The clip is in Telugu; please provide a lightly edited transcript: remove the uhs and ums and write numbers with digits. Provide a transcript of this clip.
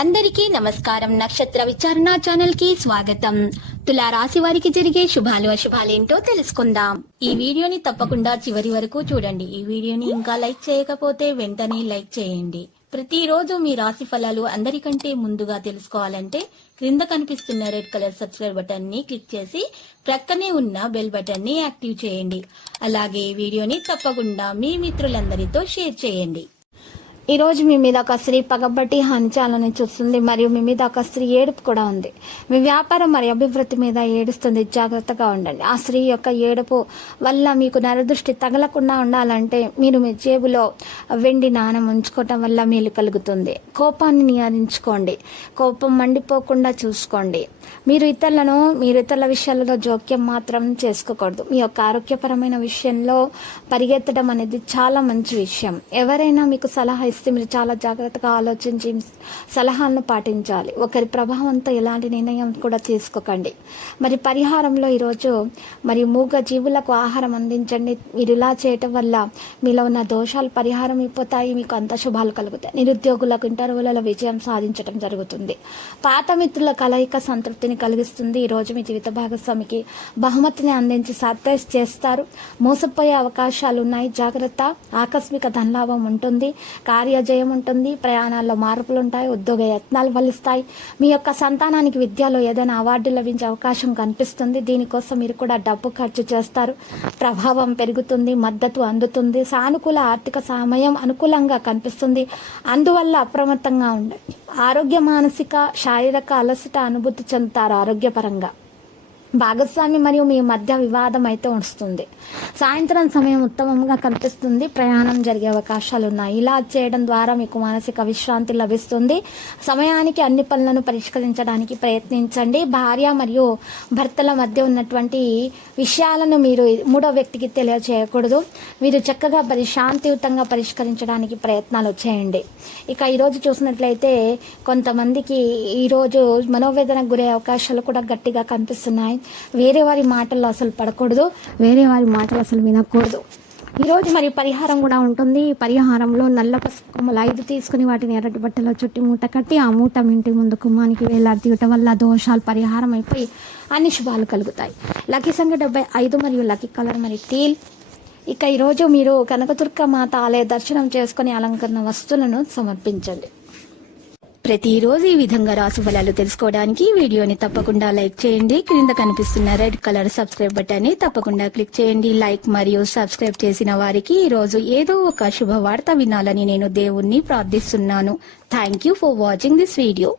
అందరికీ నమస్కారం. నక్షత్ర విచారణ ఛానల్ కి స్వాగతం. తులా రాశి వారికి జరిగే శుభాలు అశుభాలేంటో తెలుసుకుందాం. ఈ వీడియోని తప్పకుండా చివరి వరకు చూడండి. ఈ వీడియోని ఇంకా లైక్ చేయకపోతే వెంటనే లైక్ చేయండి. ప్రతిరోజు మీ రాశి ఫలాలు అందరికంటే ముందుగా తెలుసుకోవాలంటే క్రింద కనిపిస్తున్న రెడ్ కలర్ సబ్స్క్రైబ్ బటన్ ని క్లిక్ చేసి ప్రక్కనే ఉన్న బెల్ బటన్ ని యాక్టివ్ చేయండి. అలాగే ఈ వీడియోని తప్పకుండా మీ మిత్రులందరితో షేర్ చేయండి. ఈ రోజు మీ మీద ఒక స్త్రీ పగబట్టి హానిచాలని చూస్తుంది మరియు మీ మీద ఒక స్త్రీ ఏడుపు కూడా ఉంది. మీ వ్యాపారం మరియు అభివృద్ధి మీద ఏడుస్తుంది. జాగ్రత్తగా ఉండండి. ఆ స్త్రీ యొక్క ఏడుపు వల్ల మీకు నరదృష్టి తగలకుండా ఉండాలంటే మీరు మీ జేబులో వెండి నాణెం ఉంచుకోవటం వల్ల మేలు కలుగుతుంది. కోపాన్ని నియంత్రించుకోండి. కోపం మండిపోకుండా చూసుకోండి. మీరు ఇతరుల విషయాలలో జోక్యం మాత్రం చేసుకోకూడదు. మీ యొక్క ఆరోగ్యపరమైన విషయంలో పరిగెత్తడం అనేది చాలా మంచి విషయం. ఎవరైనా మీకు సలహా ఇస్తే మీరు చాలా జాగ్రత్తగా ఆలోచించి సలహాలను పాటించాలి. ఒకరి ప్రభావంతో ఎలాంటి నిర్ణయం కూడా తీసుకోకండి. మరి పరిహారంలో ఈరోజు మరి మూగ జీవులకు ఆహారం అందించండి. మీరు ఇలా చేయటం వల్ల మీలో ఉన్న దోషాలు పరిహారం అయిపోతాయి. మీకు అంత శుభాలు కలుగుతాయి. నిరుద్యోగులకు ఇంటర్వ్యూలలో విజయం సాధించడం జరుగుతుంది. పాత మిత్రుల కలయిక సంతృప్తిని కలిగిస్తుంది. ఈరోజు మీ జీవిత భాగస్వామికి బహుమతిని అందించి సర్ప్రైజ్ చేస్తారు. మోసపోయే అవకాశాలు ఉన్నాయి. జాగ్రత్త. ఆకస్మిక ధనలాభం ఉంటుంది. కార్యజయం ఉంటుంది. ప్రయాణాల్లో మార్పులు ఉంటాయి. ఉద్యోగ యత్నాలు ఫలిస్తాయి. మీ యొక్క సంతానానికి విద్యలో ఏదైనా అవార్డు లభించే అవకాశం కనిపిస్తుంది. దీనికోసం మీరు కూడా డబ్బు ఖర్చు చేస్తారు. ప్రభావం పెరుగుతుంది. మద్దతు అందుతుంది. సానుకూల ఆర్థిక సమయం అనుకూలంగా కనిపిస్తుంది. అందువల్ల అప్రమత్తంగా ఉండండి. ఆరోగ్య మానసిక శారీరక అలసట అనుభూతి చెందుతారు. ఆరోగ్యపరంగా భాగస్వామి మరియు మీ మధ్య వివాదం అయితే వస్తుంది. సాయంత్రం సమయం ఉత్తమంగా కనిపిస్తుంది. ప్రయాణం జరిగే అవకాశాలు ఉన్నాయి. ఇలా చేయడం ద్వారా మీకు మానసిక విశ్రాంతి లభిస్తుంది. సమయానికి అన్ని పనులను పరిష్కరించడానికి ప్రయత్నించండి. భార్య మరియు భర్తల మధ్య ఉన్నటువంటి విషయాలను మీరు మూడో వ్యక్తికి తెలియజేయకూడదు. మీరు చక్కగా శాంతియుతంగా పరిష్కరించడానికి ప్రయత్నాలు చేయండి. ఇక ఈరోజు చూసినట్లయితే కొంతమందికి ఈరోజు మనోవేదనకు గురే అవకాశాలు కూడా గట్టిగా కనిపిస్తున్నాయి. వేరే వారి మాటల్లో అసలు పడకూడదు. వేరే వారి మాటలు అసలు వినకూడదు. ఈరోజు మరి పరిహారం కూడా ఉంటుంది. పరిహారంలో నల్ల పసుపు కొమ్మలు 5 తీసుకుని వాటిని ఎర్రటి బట్టలో చుట్టి మూట కట్టి ఆ మూట ఇంటి ముందు కుమ్మానికి వేలాడతీయటం వల్ల దోషాలు పరిహారం అయిపోయి అన్ని శుభాలు కలుగుతాయి. లక్కీ సంఖ్య 75 మరియు లక్కీ కలర్ మరి టీల్. ఇక ఈరోజు మీరు కనకదుర్గ మాత ఆలయ దర్శనం చేసుకుని అలంకరణ వస్తువులను సమర్పించండి. ప్రతిరోజు ఈ విధంగా రాశి ఫలాలు తెలుసుకోవడానికి వీడియోని తప్పకుండా లైక్ చేయండి. క్రింద కనిపిస్తున్న రెడ్ కలర్ సబ్స్క్రైబ్ బటన్ ని తప్పకుండా క్లిక్ చేయండి. లైక్ మరియు సబ్స్క్రైబ్ చేసిన వారికి ఈ రోజు ఏదో ఒక శుభవార్త వినాలని నేను దేవుణ్ణి ప్రార్థిస్తున్నాను. Thank you for watching this video.